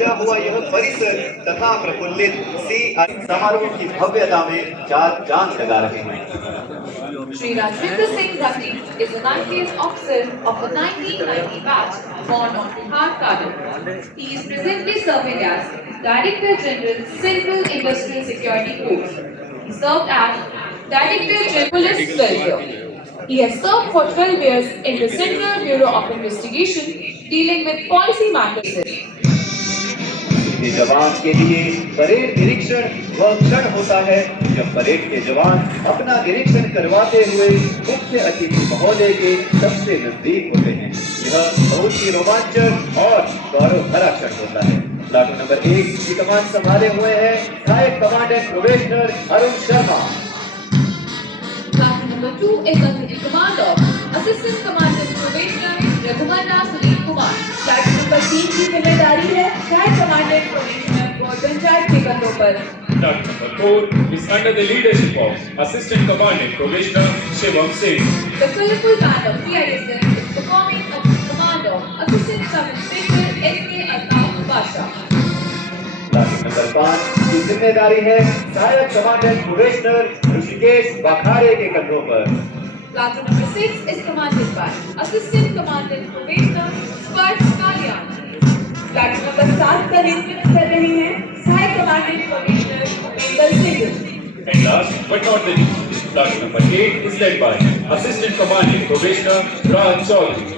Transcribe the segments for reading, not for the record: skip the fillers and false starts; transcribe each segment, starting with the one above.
सजा हुआ यह परिसर तथा प्रफुल्लित समारोह की भव्यता में चार चांद लगा रहे हैं। Sri Rajendra Singh Gandhi is the 90th officer of the 1990 batch born on Bihar Garden. He is presently serving as Director General Central Industrial Security Force. He served as Director General Police Welfare. He has served for 12 years in the Central Bureau of Investigation dealing with policy matters. जवान के लिए parade निरीक्षण वह क्षण होता है जब parade के जवान अपना निरीक्षण करवाते हुए मुख्य अतिथि महोदय के सबसे नजदीक होते हैं। यह बहुत ही रोमांचक और गौरव भरा क्षण होता है। प्लाटून नंबर 1 की कमान संभाले हुए हैं सहायक commandant probationer Arun Sharma. Platoon number 2 is under the command of Assistant Commandant Probationer Raghumanna Sunil Kumar. Platoon number 3 की जिम्मेदारी है सहायक कमांडेंट प्रोबेशनर गौतम चाट के कंधों पर। Platoon number 4 is under the leadership of Assistant Commandant Probationer Shivam Singh. The colorful band of PISF is performing under the command of Assistant Sub-Inspector S.K. Altaf Basha. Platoon number 5 की जिम्मेदारी है सहायक commandant probationer Rishikesh बाखारे के कंधों पर। Platoon number 6 is commanded by Assistant Commandant Probationer Sparsh Kalyan. Platoon number 7 का नेतृत्व कर रहे हैं सहायक commandant probationer Upendra Singh. And last but not the least, Platoon number 8 is led by Assistant Commandant Probationer Raj Chaudhary.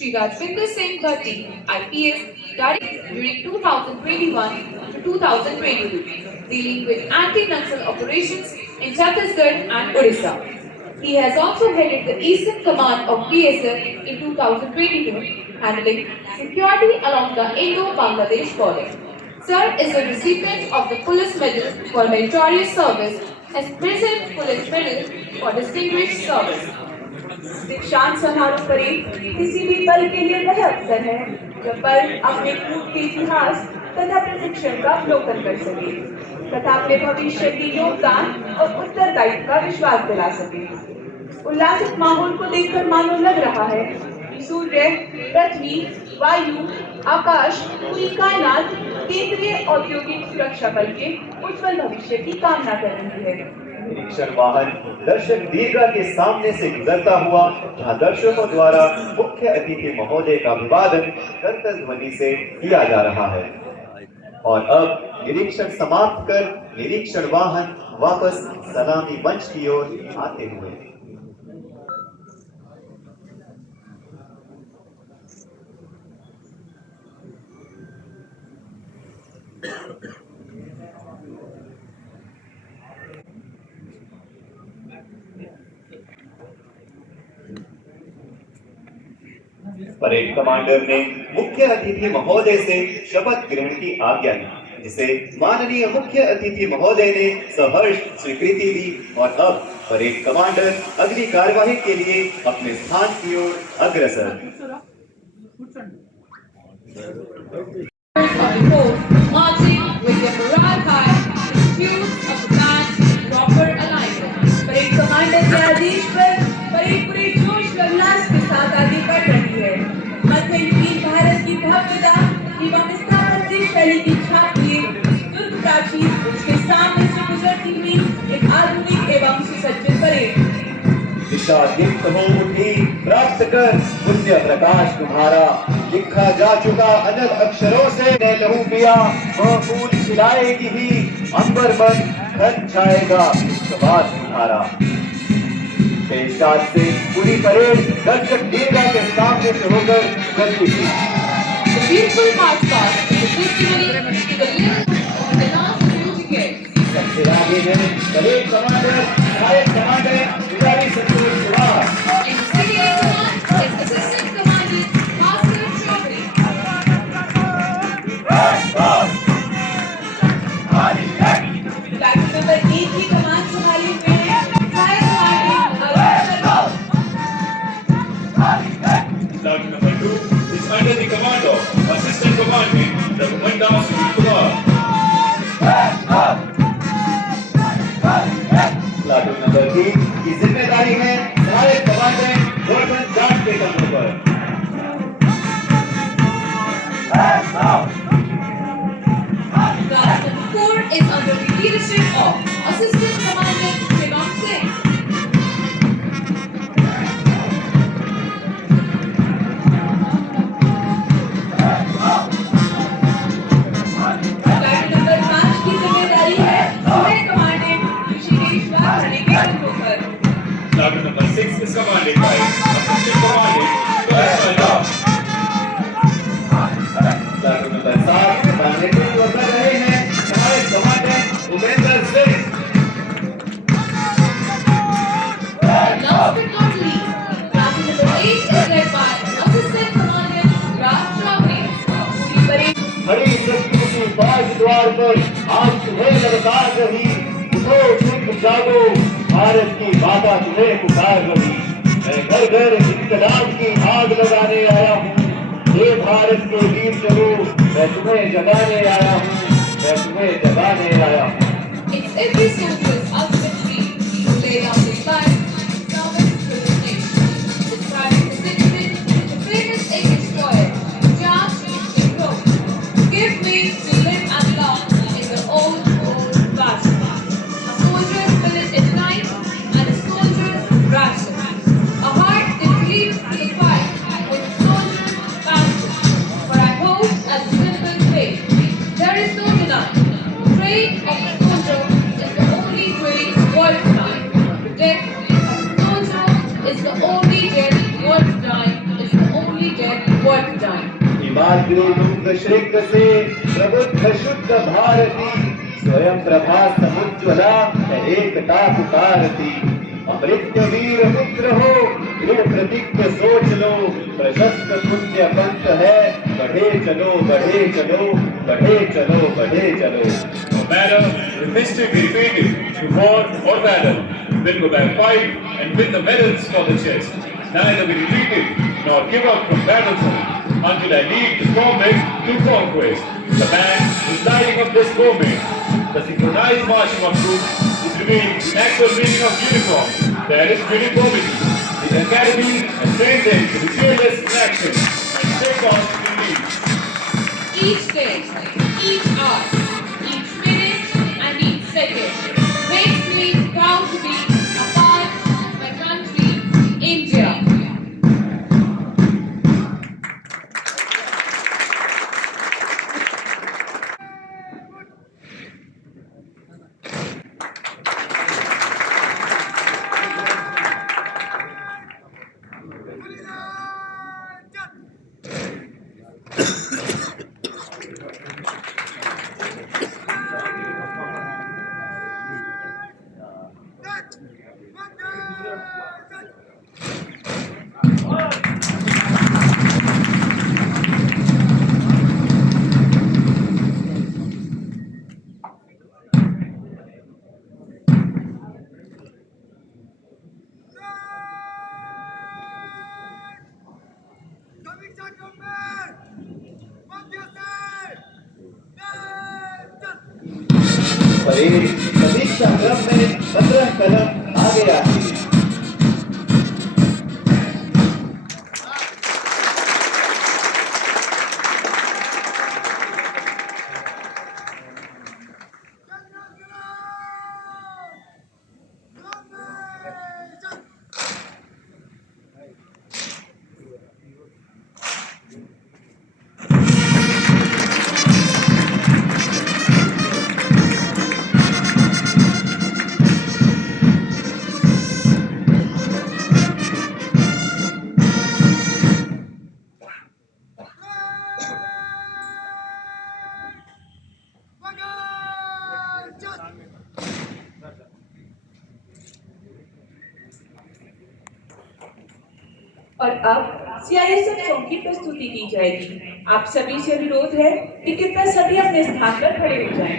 Sri Rajendra Singh Gandhi, IPS, directed during 2021 to 2022, dealing with anti-Naxal operations in Chhattisgarh and Odisha. He has also headed the Eastern Command of BSF in 2022, handling security along the Indo-Bangladesh border. Sir is a recipient of the Police Medal for Meritorious Service and President Police Medal for Distinguished Service. दीक्षांत समारोह parade किसी भी पल के लिए वह अवसर है जब पल अपने पूर्व के इतिहास तथा प्रशिक्षण का अवलोकन कर सके तथा अपने भविष्य के योगदान और उत्तरदायित्व का विश्वास दिला सके। उल्लासित माहौल को देखकर मानो लग रहा है कि सूर्य, पृथ्वी, वायु, आकाश, पूरी कायनात केंद्रीय औद्योगिक सुरक्षा बल के उज्जवल भविष्य की कामना कर रही है। निरीक्षण वाहन दर्शक दीर्घा के सामने से गुजरता हुआ जहां दर्शकों द्वारा मुख्य अतिथि महोदय का अभिवादन कर्तव्य ध्वनि से किया जा रहा है। और अब निरीक्षण समाप्त कर निरीक्षण वाहन वापस सलामी मंच की ओर आते हुए परेड कमांडर ने मुख्य अतिथि महोदय से शपथ ग्रहण की आज्ञा दी, जिसे माननीय मुख्य अतिथि महोदय ने सहर्ष स्वीकृति दी और अब परेड कमांडर अगली कार्यवाही के लिए अपने स्थान की ओर अग्रसर। Marching with their morale high, cues of the band's proper alignment. Parade commander के आदेश पर परेड पूरे जोश व उल्लास के साथ आगे बढ़ रही है। मध्ययुगीन भारत की भव्यता एवं स्थापत्य शैली की छाप लिए दुर्ग प्राचीर उसके सामने से गुजरती हुई एक आधुनिक एवं सुसज्जित परेड। दिशा दीप्त हो उठी, प्राप्त कर पुण्य प्रकाश तुम्हारा, लिखा जा चुका अनल अक्षरों से ने लहू पिया, वह फूल खिलाएगी ही, अंबर बन खन छाएगा स्वाद तुम्हारा। पेशकार से पूरी परेड दर्शक दीर्घा के सामने से होकर गुजरती थी। The beautiful march past is a testimony to the lift of the last few decades. सबसे आगे है परेड कमांडर सहायक commander Pujari Santosh Kumar. In the city command is Assistant Commandant Bhaskar Chaudhary. Platoon number 1 की कमान संभाले हुए हैं सहायक commandant Arun Sharma. Class number 4 is under the leadership of Assistant Commandant Shivang Singh. Flight number 5 की जिम्मेदारी है सुबह कमांडेंट ऋषिकेश वाघानी के कंधों पर। Flight number 6 is commanded by Assistant Commandant Professional Dam. Flight number 7 का नेतृत्व कर रहे हैं हमारे commandant Upendra Singh. Last but not least, class number 8 is led by Assistant Commandant Raj Chowdhury. पूरी परेड हरी शक्ति की बाज द्वार पर आज तुम्हें ललकार रही, उठो सिख जागो, भारत की माता तुम्हें पुकार रही। मैं घर घर इंकलाब की आग लगाने आया हूँ, हे भारत के वीर चलो, मैं तुम्हें जगाने आया हूँ, मैं तुम्हें जगाने आया हूँ। It's every soldier's ultimate dream to lay down his life in service to his nation. Describing the sentiment, the famous ex-destroyer, Judge Road. Give me to live and love in the old fashion. A soldier's billet at night and a soldier's ration. A heart that believes in the fight with a soldier's passion. For I hold as a simple faith, there is no denying. The trade of the soldier is the only trade worth dying. The death of the soldier is the only death worth dying. Is the only death worth dying. हिमाद्रिदुंग श्रृंग से प्रबुद्ध शुद्ध भारती, स्वयं प्रभा समुज्ज्वला एकता पुकारती। अमृत्य वीर पुत्र हो, दृढ़ प्रतिज्ञ सोच लो, प्रशस्त पुण्य पंथ है, बढ़े चलो बढ़े चलो, बढ़े चलो बढ़े चलो। No matter if history be repeated to war or battle, we'll go back, fight, and win the medals for the chest. Neither be retreated nor give up from battle zone until I lead the strongest to conquest. The man is lighting up this moment. The synchronized marching of troops is revealing the actual meaning of uniform. That is uniformity. The academy has trained them to be fearless in action and steadfast in lead. Each day, each hour, each minute, and each second makes me proud to be a part of my country, India. Parade समीक्षा क्रम में 15 कदम आगे आती है। और अब CISF song की प्रस्तुति की जाएगी। आप सभी से अनुरोध है कि कृपया सभी अपने स्थान पर खड़े हो जाएं।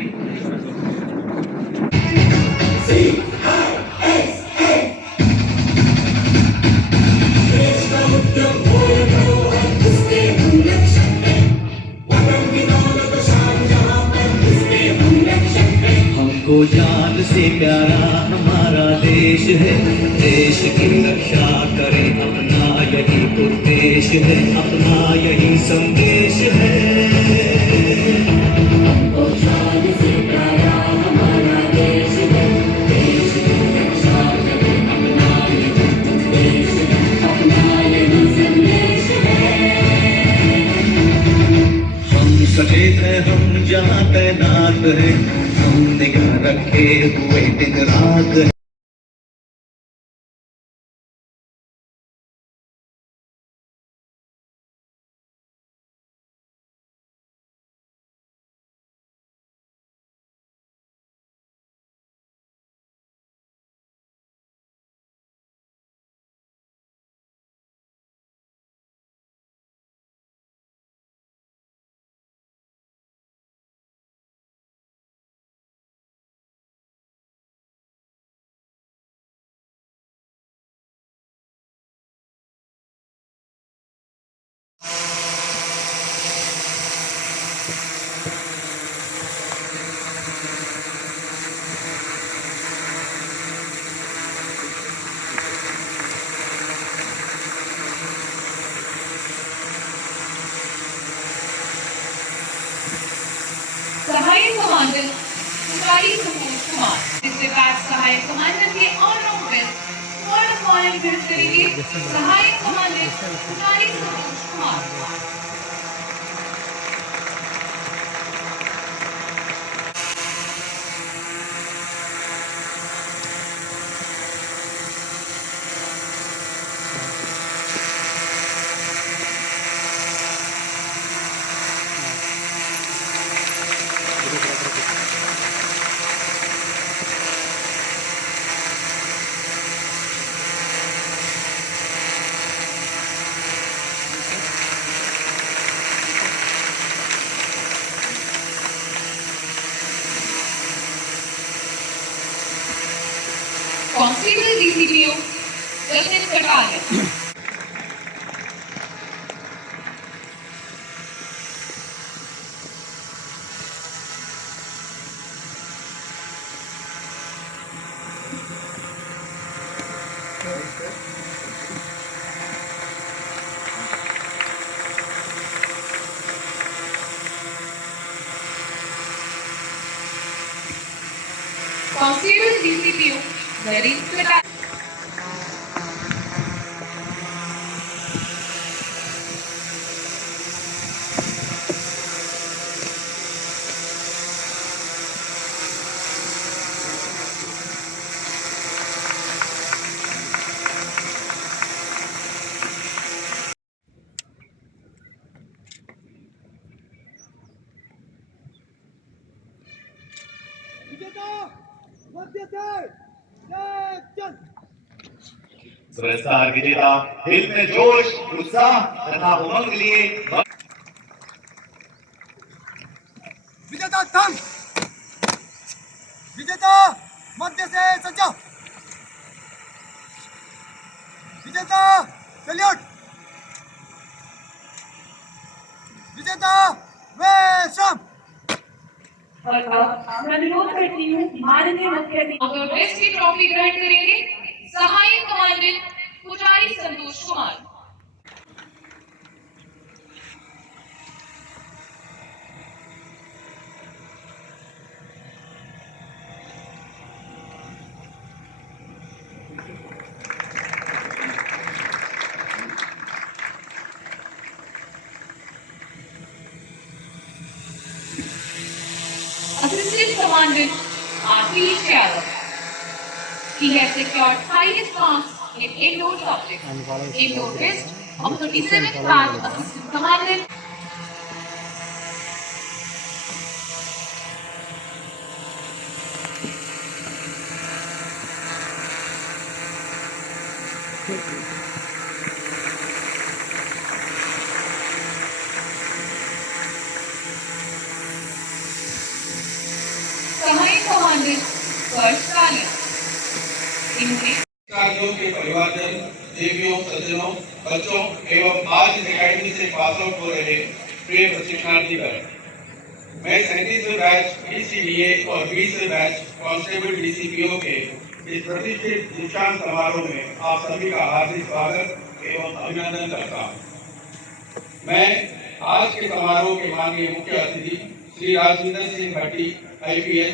हमको जान से प्यारा हमारा देश है, देश की रक्षा करें अपना यही उद्देश्य है, अपना यही संदेश है। हम जहाँ तैनात हैं, हम निगाह रखे हुए दिन रात हैं। सहायक कमांडर पुजारी संतोष कुमार, जिसके बाद सहायक कमांडर के all round best sword of honour भेंट करेंगे सहायक commander Pujari Santosh Kumar. Constable DCPO Jatin Kataria. Constable DCPO Jatin Kataria. पुरस्कार विजेता दिल में जोश, उत्साह तथा उमंग लिए विजेता थम, विजेता मध्य से सज्जा, विजेता सैल्यूट, विजेता वेशम। और अब मैं अनुरोध करती हूँ माननीय मुख्य और बेस्ट की ट्रॉफी ग्रहण करेंगे सहायक commander Pujari Santosh Kumar. Assistant Commandant Ashish Yadav. He has secured highest marks in indoor subjects. Indoor best of 37th batch Assistant Commandant. सहायक कमांडेंट वर्ष कालिया। इन्होंने अधिकारियों के परिवारजन, देवियों, सज्जनों, बच्चों एवं आज इस एकेडमी से पास आउट हो रहे प्रिय प्रशिक्षणार्थीगण, मैं 37वें बैच पीसीडीए और 20वें बैच कांस्टेबल डीसीपीओ के इस प्रतिष्ठित दीक्षांत समारोह में आप सभी का हार्दिक स्वागत एवं अभिनंदन करता हूँ। मैं आज के समारोह के माननीय मुख्य अतिथि श्री राजविंदर सिंह भट्टी IPS,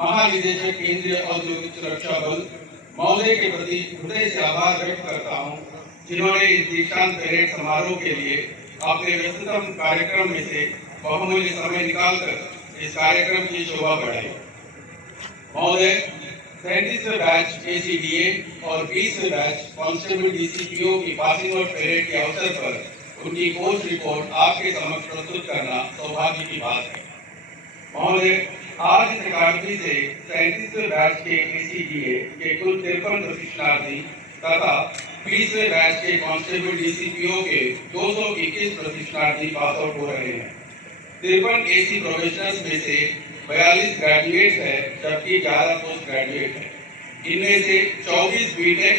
महानिदेशक केंद्रीय औद्योगिक सुरक्षा बल महोदय के प्रति हृदय से आभार व्यक्त करता हूं, जिन्होंने इस दीक्षांत परेड समारोह के लिए अपने व्यस्ततम कार्यक्रम में से बहुमूल्य समय निकालकर इस कार्यक्रम की शोभा बढ़ाई। महोदय, 37वें बैच ACDA और 20वें बैच कांस्टेबल DCPO की पासिंग आउट परेड के अवसर पर उनकी कोर्स रिपोर्ट आपके समक्ष प्रस्तुत करना सौभाग्य की बात है। महोदय, आज इस अकादमी से 37वें बैच के ACDA के कुल 53 प्रशिक्षणार्थी तथा 20वें बैच के कांस्टेबल DCPO के 221 प्रशिक्षणार्थी पास आउट हो रहे हैं। 53 AC प्रोफेशनल्स में से 42 ग्रेजुएट है, जबकि 11 पोस्ट ग्रेजुएट है। इनमें से 24 BTech,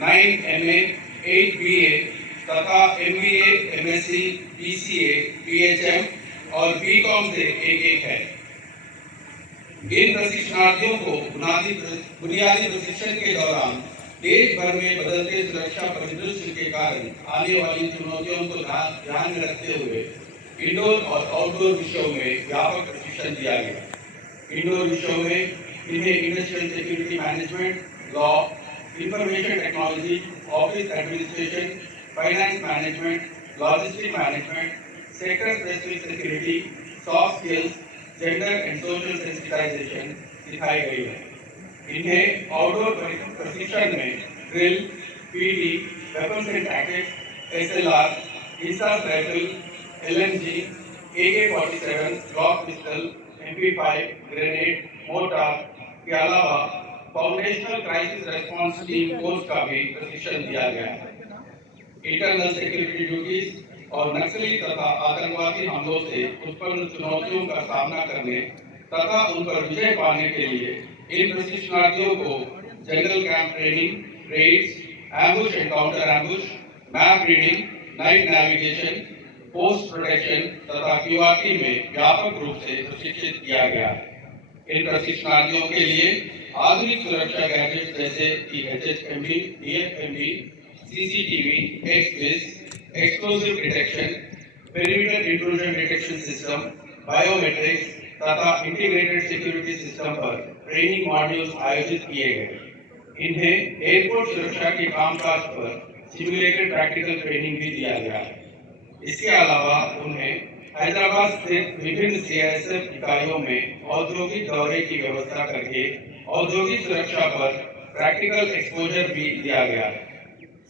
9 MA, 8 BA तथा MBA, MSc, BCA, BHM और BCom से एक है। इन प्रशिक्षणार्थियों को बुनियादी प्रशिक्षण के दौरान देश भर में बदलते सुरक्षा परिदृश्य के कारण आने वाली चुनौतियों को ध्यान में रखते हुए इंडोर और आउटडोर विषयों में व्यापक प्रशिक्षण दिया गया। इंडोर विषयों में इन्हें industrial security management, law, information technology, office administration, finance management, logistic management, sector specific security, soft skills, gender and social sensitization सिखाई गई है। इन्हें आउटडोर प्रशिक्षण में drill, PD, weapons and tactics, SLR, INSAS rifle, LMG, AK-47, Glock pistol, MP5, grenade, mortar के अलावा foundational crisis response team course का भी प्रशिक्षण दिया गया है। इंटरनल सिक्योरिटी ड्यूटीज और नक्सली तथा आतंकवादी हमलों से उत्पन्न चुनौतियों का सामना करने तथा उन पर विजय पाने के लिए इन प्रशिक्षणार्थियों को जंगल camp training, raids, ambush and counter ambush, map reading, night navigation, post protection तथा QRT में व्यापक रूप से प्रशिक्षित किया गया है। इन प्रशिक्षणार्थियों के लिए आधुनिक सुरक्षा गैजेट्स जैसे कि HHMD, DFMD, CCTV, X-Vis, explosive detection, perimeter intrusion detection system, biometrics तथा इंटीग्रेटेड सिक्योरिटी सिस्टम पर ट्रेनिंग मॉड्यूल्स आयोजित किए गए। इन्हें एयरपोर्ट सुरक्षा के कामकाज पर सिमुलेटेड प्रैक्टिकल ट्रेनिंग भी दिया गया है। इसके अलावा उन्हें हैदराबाद स्थित विभिन्न CISF इकाइयों में औद्योगिक दौरे की व्यवस्था करके औद्योगिक सुरक्षा पर प्रैक्टिकल एक्सपोजर भी दिया गया है।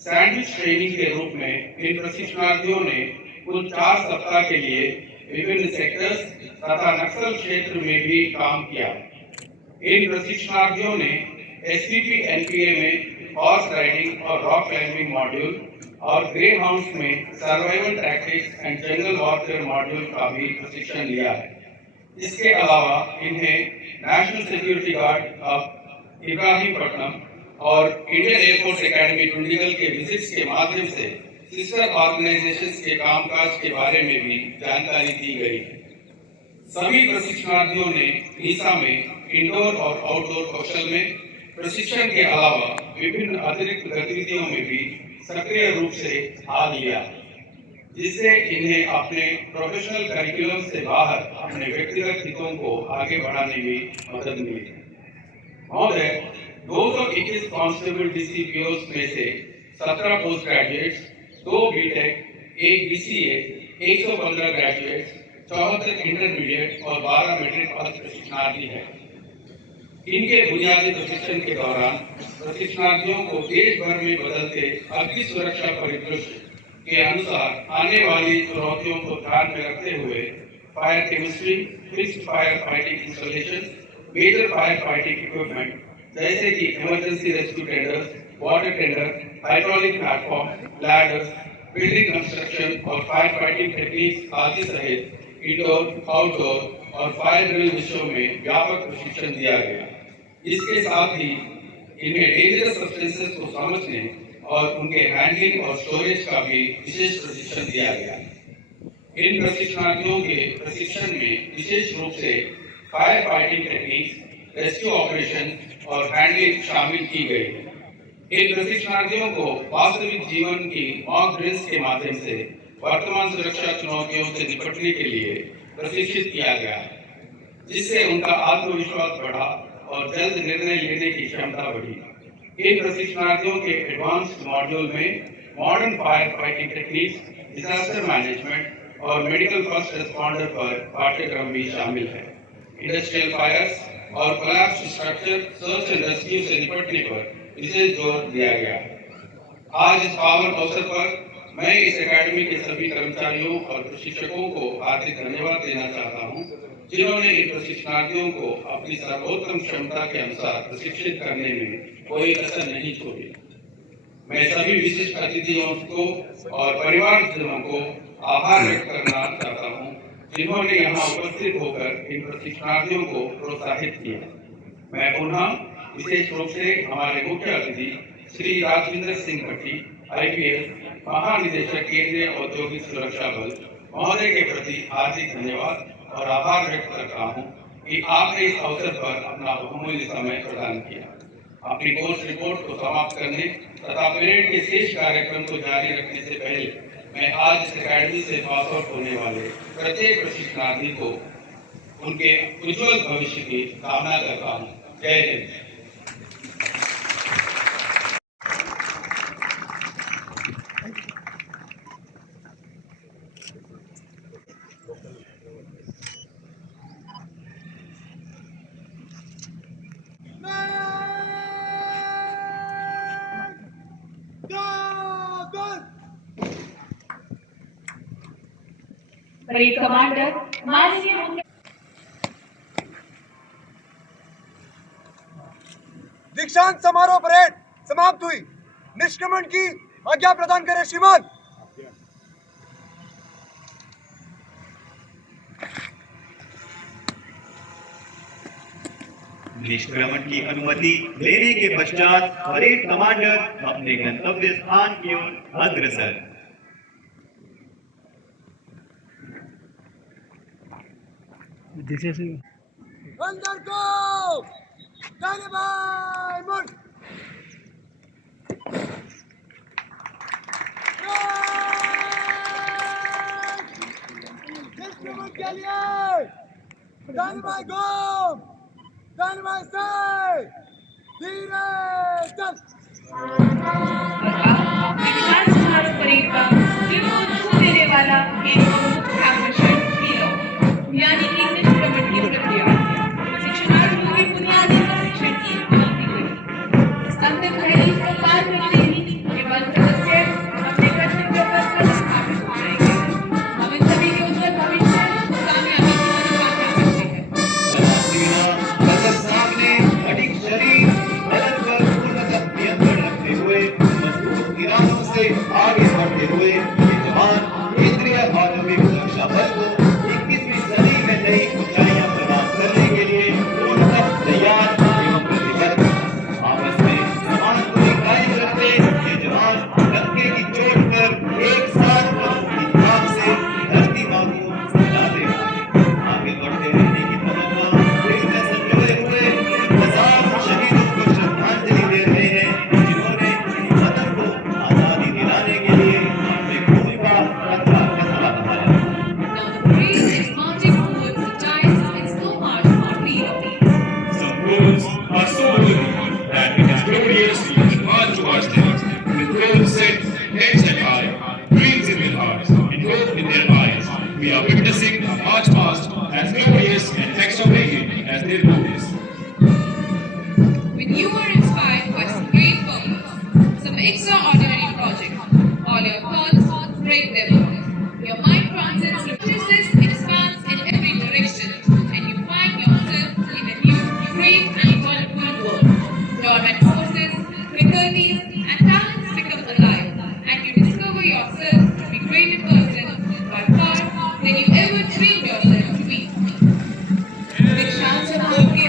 सैंडविच ट्रेनिंग के रूप में इन प्रशिक्षणार्थियों ने कुल 4 सप्ताह के लिए विभिन्न सेक्टर्स तथा नक्सल क्षेत्र में भी काम किया। इन प्रशिक्षणार्थियों ने SPP NPA में हॉर्स राइडिंग और रॉक क्लाइंबिंग मॉड्यूल और ग्रे हाउंड्स में survival tactics and jungle warfare module का भी प्रशिक्षण लिया है। इसके अलावा इन्हें national security guard of Ibrahimpatnam और इंडियन एयरफोर्स एकेडमी टुंडिगल के विजिट्स के माध्यम से सिस्टर ऑर्गेनाइजेशंस के कामकाज के बारे में भी जानकारी दी गई। सभी प्रशिक्षणार्थियों ने नीसा में इंडोर और आउटडोर कौशल में प्रशिक्षण के अलावा विभिन्न अतिरिक्त गतिविधियों में भी सक्रिय रूप से भाग लिया, जिससे इन्हें अपने प्रोफेशनल करिकुलम से बाहर अपने व्यक्तिगत हितों को आगे बढ़ाने में मदद मिली। महोदय, 221 कांस्टेबल DCPOs में से 17 post graduates, 2 BTech, 1 BCA, 115 graduates, 74 intermediate और 12 मैट्रिक पास प्रशिक्षणार्थी हैं। इनके बुनियादी प्रशिक्षण के दौरान प्रशिक्षणार्थियों को देश भर में बदलते अग्नि सुरक्षा परिदृश्य के अनुसार आने वाली चुनौतियों को ध्यान में रखते हुए fire chemistry, fixed fire fighting installation, major fire fighting equipment जैसे कि emergency rescue tenders, water tender, hydraulic platform, ladders, building construction और फायर फाइटिंग टेक्निक्स आदि सहित इंडोर, आउटडोर और फायर ड्रिल विषयों में व्यापक प्रशिक्षण दिया गया। इसके साथ ही इन्हें डेंजरस सब्सटेंसेस को समझने और उनके हैंडलिंग और स्टोरेज का भी विशेष प्रशिक्षण दिया गया। इन प्रशिक्षणार्थियों के प्रशिक्षण में विशेष रूप से fire fighting techniques, rescue operation और हैंडलिंग शामिल की गई। इन प्रशिक्षणार्थियों को वास्तविक जीवन की मॉक ड्रिल्स के माध्यम से वर्तमान सुरक्षा चुनौतियों से निपटने के लिए प्रशिक्षित किया गया, जिससे उनका आत्मविश्वास बढ़ा और जल्द निर्णय लेने की क्षमता बढ़ी। इन प्रशिक्षणार्थियों के एडवांस्ड मॉड्यूल में modern fire fighting techniques, disaster management, और मेडिकल फर्स्ट रिस्पॉन्डर पर पाठ्यक्रम भी शामिल है। इंडस्ट्रियल फायर्स और collapse structure search and rescue से निपटने पर विशेष जोर दिया गया है। आज इस पावन अवसर पर मैं इस एकेडमी के सभी कर्मचारियों और प्रशिक्षकों को हार्दिक धन्यवाद देना चाहता हूं, जिन्होंने इन प्रशिक्षणार्थियों को अपनी सर्वोत्तम क्षमता के अनुसार प्रशिक्षित करने में कोई कसर नहीं छोड़ी। मैं सभी विशिष्ट अतिथियों को और परिवारजनों को आभार व्यक्त करना चाहता हूं, जिन्होंने यहाँ उपस्थित होकर इन प्रशिक्षणार्थियों को प्रोत्साहित किया। मैं पुनः विशेष रूप से हमारे मुख्य अतिथि श्री राजविंदर सिंह भट्टी, IPS महानिदेशक केंद्रीय औद्योगिक सुरक्षा बल महोदय के प्रति हार्दिक धन्यवाद और आभार व्यक्त करता हूं कि आपने इस अवसर पर अपना बहुमूल्य समय प्रदान किया। अपनी कोर्स रिपोर्ट को समाप्त करने तथा परेड के शेष कार्यक्रम को जारी रखने से पहले मैं आज इस अकेडमी से पास आउट होने वाले प्रत्येक प्रशिक्षणार्थी को उनके उज्जवल भविष्य की कामना करता हूँ। जय हिंद। परेड कमांडर माननीय मुख्य दीक्षांत समारोह परेड समाप्त हुई। निष्क्रमण की आज्ञा प्रदान करें श्रीमान। निष्क्रमण की अनुमति लेने के पश्चात परेड कमांडर अपने गंतव्य स्थान की ओर अग्रसर। अंदर को दाने बाएं मुड़। निष्क्रमण के लिए दाने बाएं घूम, दाने बाएं से धीरे चल। दीक्षांत समारोह परेड का दिल को छू देने वाला एक मुख्य आकर्षण हीरो यानी कि निष्क्रमण की प्रक्रिया प्रशिक्षणार्थियों के बुनियादी प्रशिक्षण की समाप्ति करी। स्तंभ घड़ी को पार करते ही केवल सदस्य अपने कर्तव्य पर प्रतिस्थापित हो जाएंगे। हम इन सभी के उज्जवल भविष्य और कामयाबी की मनोकामना करते हैं। सामने अडिग शरीर बदन पर पूर्णतः नियंत्रण रखते हुए मजबूत इरादों से आगे बढ़ते हुए ये जवान केंद्रीय औद्योगिक सुरक्षा बल को 21वीं सदी में नई ऊंचाइयां प्रदान करने के लिए पूर्णतः तैयार एवं प्रतिबद्ध। आपस में समान दूरी कायम रखते ये जवान डंके की चोट पर एक साथ की थाप से धरती मां को हिलाते हैं। आगे बढ़ते रहने की तमन्ना दिल में संजोए हुए हजारों शहीदों को श्रद्धांजलि दे रहे हैं, जिन्होंने वतन को आजादी दिलाने के लिए अपने खून का कतरा कतरा बहाया। Now the parade is marching towards the giants in slow march on Veer. Some roads are so wooden that it is glorious to march towards them with clothes set, heads held high, dreams in their hearts, and hope in their eyes. We are witnessing a march past as glorious and extravagant as their bodies. When you are inspired by some great purpose, some extraordinary project, all your thoughts break their bones. Your mind transcends refuses, expands in every direction, and you find yourself in a new, great and wonderful world. Dormant forces, faculties, and talents become alive, and you discover yourself to be greater person by far than you ever dreamed yourself to be. दीक्षांत समारोह के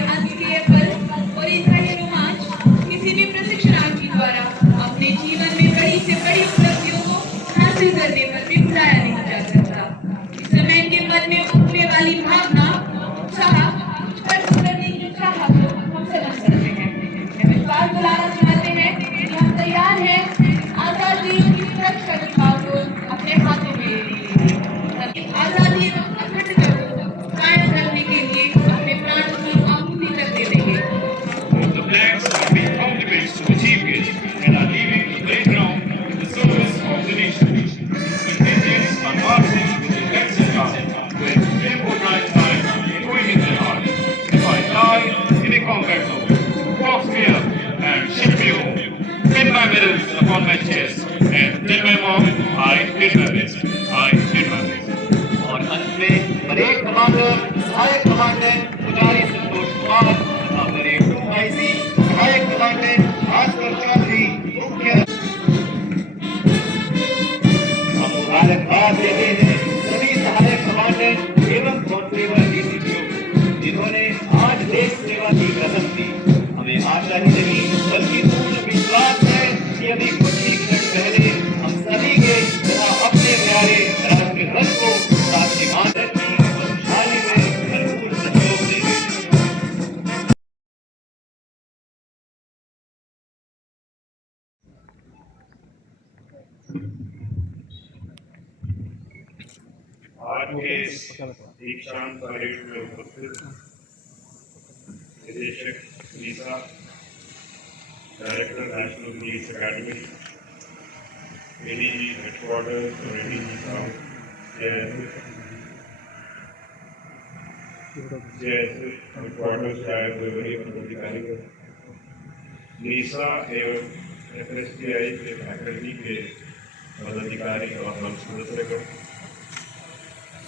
on my chest and tell my mom I did my best. I did my best. और अंत में parade commander, सहायक commandant पुजारी संतोष कुमार तथा parade 2IC सहायक कमांडेंट भास्कर चौधरी मुख्य हम मुबारकबाद देते हैं सभी सहायक कमांडेंट एवं कांस्टेबल डीसीपीओ को जिन्होंने आज देश सेवा की कसम दी। हमें आशा ही नहीं बल्कि पूर्ण विश्वास है कि अभी कुछ ही क्षण पहले हम सभी के तथा अपने प्यारे राष्ट्र ध्वज को साक्षीमान रखी और खुशहाली में भरपूर सहयोग देंगे। आज के इस दीक्षांत परेड में उपस्थित निदेशक NISA, director national police academy, ADG headquarters और एडीजी साउथ, जेएसएफ हेडक्वार्टर्स शायद वही पदाधिकारी, नीसा एवं एफएसटीआई के फैकल्टी के पदाधिकारी और हम सदस्यगण,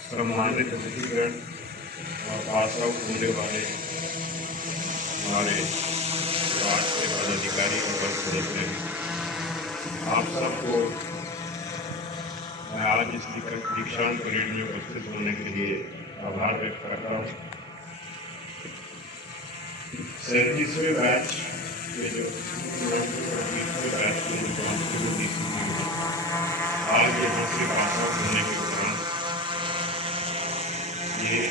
सम्मानित अतिथिगण और पास आउट होने वाले हमारे राज के पदाधिकारी और वर्ग सदस्य, आप सबको मैं आज इस दीक्षांत परेड में उपस्थित होने के लिए आभार व्यक्त करता हूँ। 37वें बैच के जो 20वें बैच के जो कांस्टेबल डीसीपी हैं, आज यहाँ से पास आउट होने के दौरान ये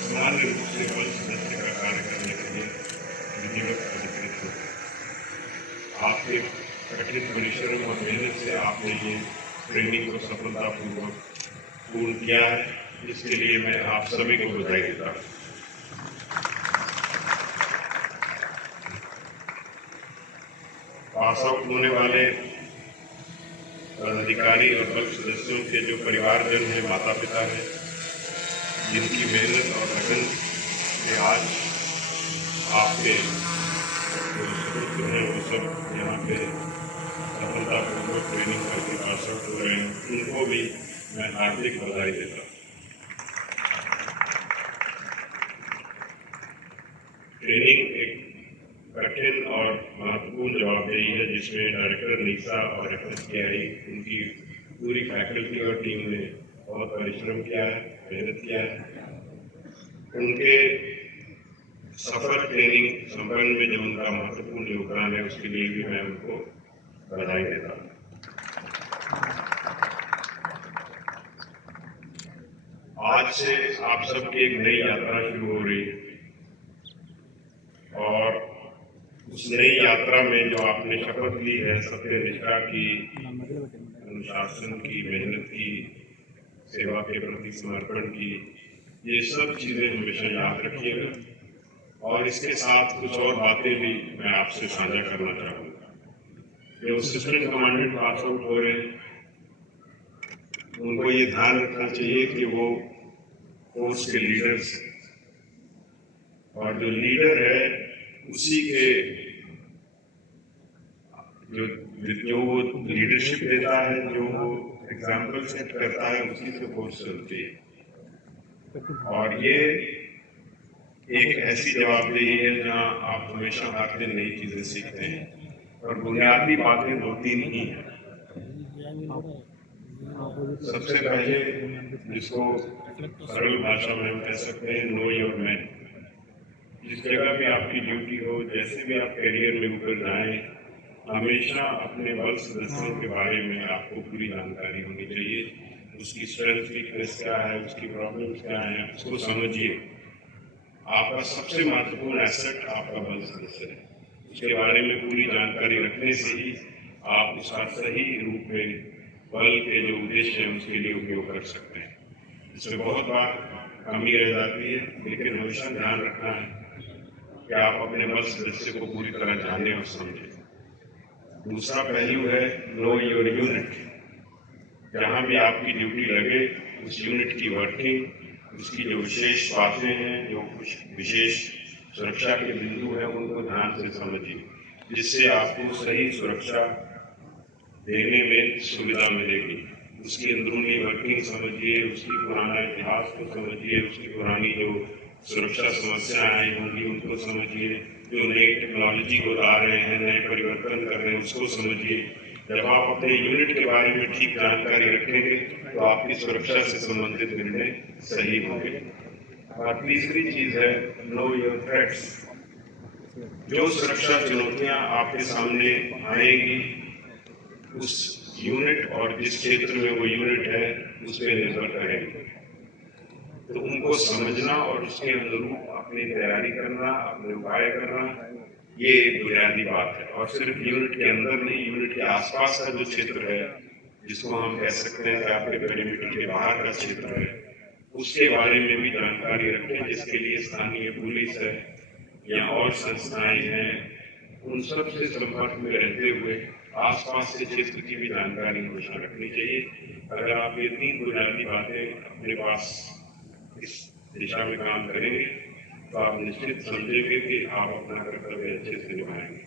सामान्य रूप से बल सदस्य का कार्य करने के लिए विधिवत अधिकृत हो। आपके कठिन परिश्रम और मेहनत से आपने ये ट्रेनिंग को सफलतापूर्वक पूर्ण किया है, इसके लिए मैं आप सभी को बधाई देता हूँ। पास आउट होने वाले पदाधिकारी और बल सदस्यों के जो परिवारजन हैं, माता पिता हैं, जिनकी मेहनत और लगन से आज आपके जो सुपुत्र हैं वो सब यहाँ पे सफलतापूर्वक ट्रेनिंग करके पास आउट हो रहे हैं, उनको भी मैं हार्दिक बधाई देता हूँ। ट्रेनिंग एक कठिन और महत्वपूर्ण जवाबदेही है जिसमें डायरेक्टर नीसा और एफएसटीआई उनकी पूरी फैकल्टी और टीम ने बहुत परिश्रम किया है, मेहनत किया है। उनके सफल ट्रेनिंग संपन्न में जो उनका महत्वपूर्ण योगदान है उसके लिए भी मैं उनको बधाई देता हूँ। आज से आप सबकी एक नई यात्रा शुरू हो रही है और उस नई यात्रा में जो आपने शपथ ली है सत्यनिष्ठा की, अनुशासन की, मेहनत की, सेवा के प्रति समर्पण की, ये सब चीजें हमेशा याद रखिएगा। और इसके साथ कुछ और बातें भी मैं आपसे साझा करना चाहूँगा। जो असिस्टेंट कमांडेंट पास आउट हो रहे हैं, उनको ये ध्यान रखना चाहिए कि वो फोर्स के लीडर्स हैं और जो लीडर है उसी के जो वो लीडरशिप देता है, जो वो एग्जाम्पल सेट करता है, उसी से फोर्स चलती है। और ये एक ऐसी जवाबदेही है जहाँ आप हमेशा आके नई चीजें सीखते हैं और बुनियादी बातें 2-3 ही हैं। सबसे पहले जिसको सरल भाषा में हम कह सकते हैं, नो योर मैन। जिस जगह भी आपकी ड्यूटी हो, जैसे भी आप करियर में ऊपर जाएं, हमेशा अपने बल सदस्यों के बारे में आपको पूरी जानकारी होनी चाहिए। उसकी स्ट्रेंथ, वीकनेस क्या है, उसकी प्रॉब्लम्स क्या है, उसको समझिए। आपका सबसे महत्वपूर्ण एसेट आपका बल सदस्य है। उसके बारे में पूरी जानकारी रखने से ही आप उसका सही रूप में बल के जो उद्देश्य है उसके लिए उपयोग कर सकते हैं। इसमें बहुत बार कमी रह जाती है, लेकिन हमेशा ध्यान रखना है कि आप अपने बल सदस्य को पूरी तरह जाने और समझें। दूसरा पहलू है नो योर यूनिट। जहाँ भी आपकी ड्यूटी लगे, उस यूनिट की वर्किंग, उसकी जो विशेष बातें हैं, जो कुछ विशेष सुरक्षा के बिंदु हैं, उनको ध्यान से समझिए, जिससे आपको सही सुरक्षा देने में सुविधा मिलेगी। उसकी अंदरूनी वर्किंग समझिए, उसकी पुराना इतिहास को समझिए, उसकी पुरानी जो सुरक्षा समस्याएं आई होंगी उनको समझिए, जो नई टेक्नोलॉजी को ला रहे हैं, नए परिवर्तन कर रहे हैं उसको समझिए। जब आप अपने यूनिट के बारे में ठीक जानकारी रखेंगे तो आपकी सुरक्षा से संबंधित निर्णय सही होंगे। और तीसरी चीज है नो योर थ्रेट्स। जो सुरक्षा चुनौतियां आपके सामने आएंगी उस यूनिट और जिस क्षेत्र में वो यूनिट है उस पर निर्भर करेंगे। तो उनको समझना और उसके अनुरूप अपनी तैयारी करना, अपने उपाय करना, ये एक बुनियादी बात है। और सिर्फ यूनिट के अंदर नहीं, यूनिट के आसपास का जो क्षेत्र है, जिसको हम कह सकते हैं कि आपके पेरिमीटर के बाहर का क्षेत्र है, उसके बारे में भी जानकारी रखें, जिसके लिए स्थानीय पुलिस है या और संस्थाएं हैं, उन सब से संपर्क में रहते हुए आसपास के क्षेत्र की भी जानकारी हमेशा रखनी चाहिए। अगर आप ये 3 बुनियादी बातें अपने पास इस दिशा में काम करेंगे तो आप निश्चित समझेंगे कि आप अपना कर्तव्य अच्छे से निभाएंगे।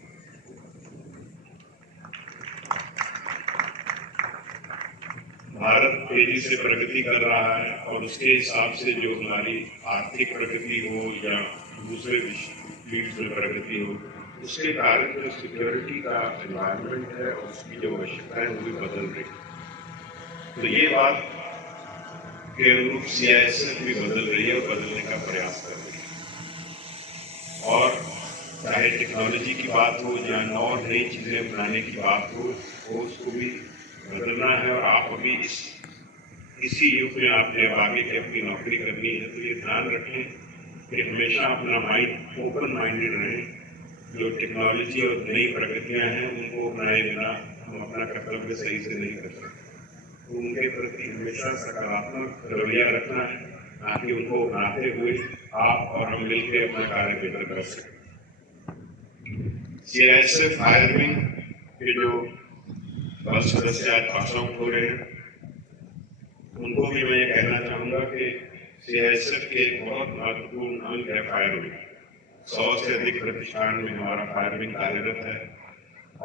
भारत तेजी से प्रगति कर रहा है और उसके हिसाब से जो हमारी आर्थिक प्रगति हो या दूसरे फील्ड में प्रगति हो, उसके कारण जो सिक्योरिटी का एनवायरनमेंट है और उसकी जो आवश्यकता है वो भी बदल रही है। तो ये बात के अनुरूप CISF भी बदल रही है और बदलने का प्रयास कर रही है। और चाहे टेक्नोलॉजी की बात हो या और नई चीजें अपनाने की बात हो, वो उसको भी बदलना है। और आप अभी इसी युग में आपने आगे की अपनी नौकरी करनी है, तो ये ध्यान रखें कि हमेशा अपना माइंड ओपन माइंडेड रहें। जो टेक्नोलॉजी और नई प्रगतियां हैं उनको अपनाए बिना हम अपना कर्तव्य सही से नहीं कर सकते। तो उनके प्रति हमेशा सकारात्मक रवैया रखना है, ताकि उनको अपनाते हुए आप और हम मिलकर अपना कार्य बेहतर कर सकें। CISF फायर विंग के जो 10 सदस्य आज पास आउट हो रहे हैं, उनको भी मैं ये कहना चाहूँगा कि CISF के एक बहुत महत्वपूर्ण अंग है फायर विंग। 100 से अधिक प्रतिष्ठान में हमारा फायर विंग कार्यरत है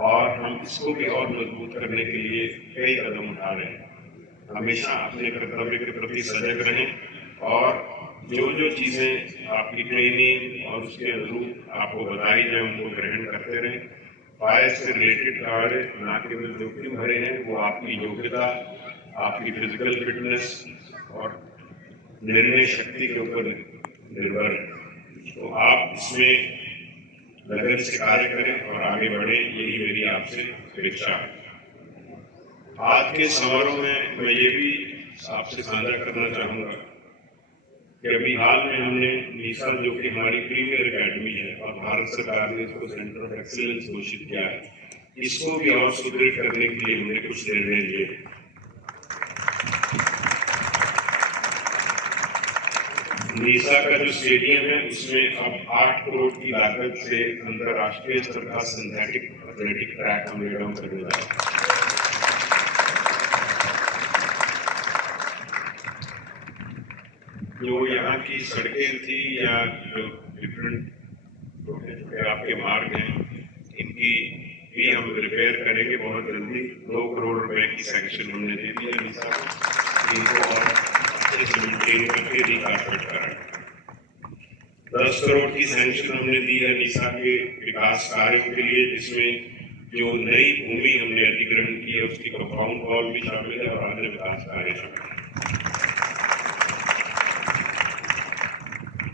और हम इसको भी और मजबूत करने के लिए कई कदम उठा रहे हैं। हमेशा अपने कर्तव्य के प्रति सजग रहें और जो चीज़ें आपकी ट्रेनिंग और उसके अनुरूप आपको बताई जाए उनको ग्रहण करते रहें। फायर से रिलेटेड कार्य ना केवल जोखिम भरे हैं, वो आपकी योग्यता, आपकी फिजिकल फिटनेस और निर्णय शक्ति के ऊपर निर्भर है। तो आप इसमें लगन से कार्य करें और आगे बढ़े, यही मेरी आपसे अपेक्षा है। आज के समारोह में मैं ये भी आपसे साझा करना चाहूँगा कि अभी हाल में हमने नीसा, जो कि हमारी प्रीमियर एकेडमी है और भारत सरकार ने इसको सेंटर ऑफ एक्सीलेंस घोषित किया है, इसको भी और सुदृढ़ करने के लिए हमने कुछ निर्णय लिए। नीसा का जो स्टेडियम है उसमें अब 8 करोड़ की लागत से अंतर्राष्ट्रीय स्तर का सिंथेटिक एथलेटिक ट्रैक हम निर्माण करने जा रहे हैं। जो यहाँ की सड़कें थी या जो डिफरेंट छोटे आपके मार्ग हैं, इनकी भी हम रिपेयर करेंगे बहुत जल्दी। 2 करोड़ रुपए की सैंक्शन हमने दे दी है नीसा को, इनको और अच्छे से मेंटेन करके रिकार्पेट कराएं। 10 करोड़ की सैंक्शन हमने दी है नीसा के विकास कार्यों के लिए, जिसमें जो नई भूमि हमने अधिग्रहण की है उसकी कंपाउंड वॉल भी शामिल है और अन्य विकास कार्य शामिल है।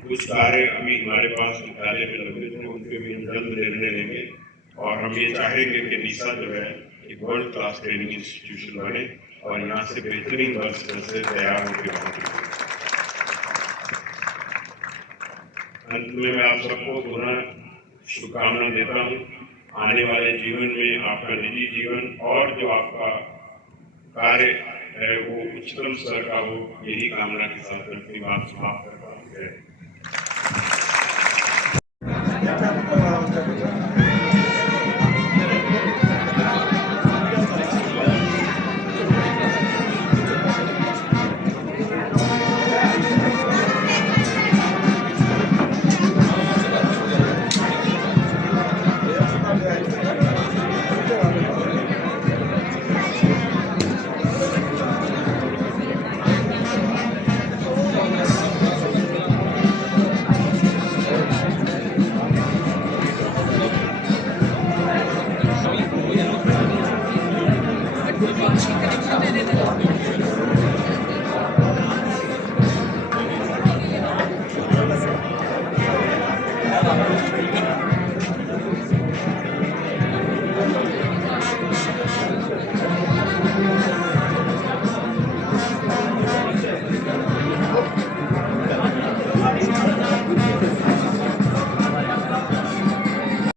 कुछ कार्य अभी हमारे पास विद्यालय में लंबित हैं, उनके भी हम जल्द निर्णय लेंगे और हम ये चाहेंगे कि नीसा जो है एक वर्ल्ड क्लास ट्रेनिंग इंस्टीट्यूशन बने और यहाँ से बेहतरीन वर्ष से तैयार होकर बाहर। अंत में मैं आप सबको पुनः शुभकामना देता हूँ। आने वाले जीवन में आपका निजी जीवन और जो आपका कार्य है वो उच्चतम स्तर का हो, यही कामना के साथ अपनी बात समाप्त करता हूँ।